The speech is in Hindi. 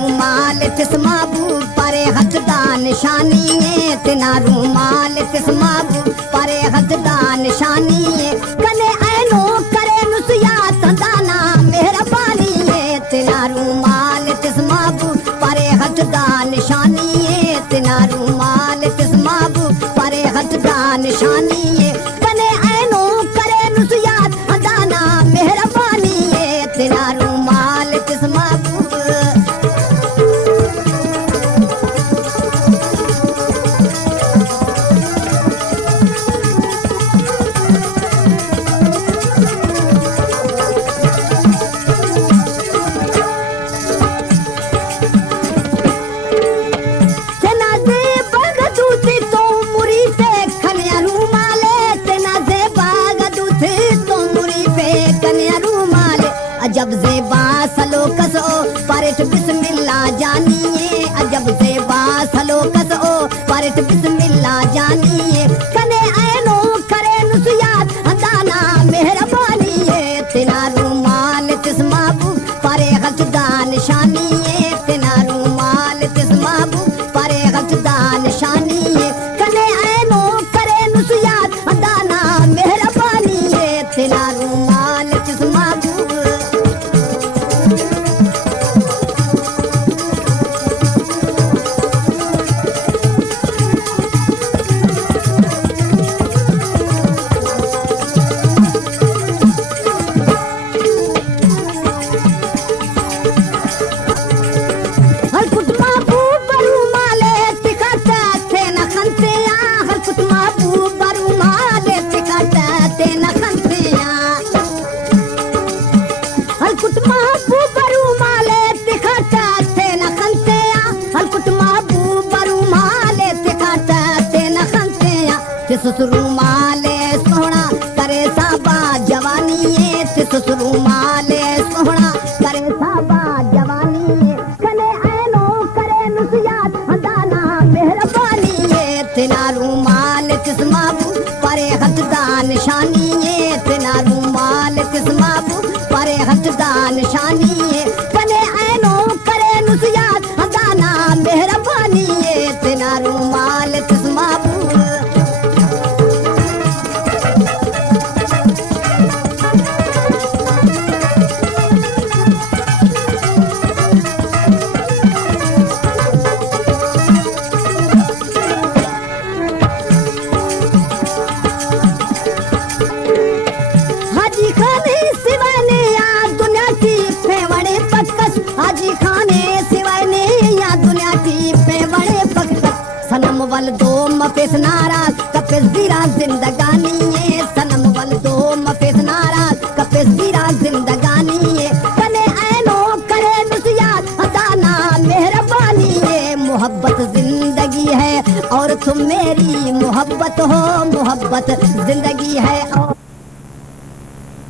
रूमाल तिस महबूब परे हथ दा निशानी है, तिना रूमाल तिस महबूब परे हथ दा निशानी है, कने ऐनो करे नुसियात दाना मेहरबानी है, तिना रूमाल तिस महबूब परे हथ दा निशानी है, तिना रूमाल तिस महबूब परे हथ दा निशानी है, कने ऐनो करे नुसियात दाना मेहरबानी है, तिना रूमाल तिस महबूब। अजब ज़ेबा सलो कसो परट बिस्मिल्लाह जानिए, अजब ज़ेबा सलो कसो परट बिस्मिल्लाह जानिए, कने ऐनो करे नुसियात दाना मेहरबानी है, तिना रूमाल तिस महबूब परे हथ दा निशानी है, तिना रूमाल तिस महबूब परे हथ दा निशानी है, कने ऐनो करे नुसियात दाना मेहरबानी है, तिना रूमाल तिस महबूब। तिस रूमाले सोहना करे साबा जवानी है, तिस रूमाले सोहना करे साबा जवानी है, कने ऐनो करे नुसियात दाना मेहरबानी है, तिना रूमाल तिस महबूब परे हथ दा निशानी है, तिना रूमाल तिस महबूब परे हथ दा निशानी है, कने ऐनो करे नुसियात दाना मेहरबानी है, तिना रूमाल तिस महबूब। सनम वल दो मफिस नाराज कपिस दीरा जिंदगानी है, सनम वल दो मफिस नाराज कपिस दीरा जिंदगानी है, कने ऐनो करे नुसियात दाना मेहरबानी है, मोहब्बत जिंदगी है और तुम मेरी मोहब्बत हो, मोहब्बत जिंदगी है और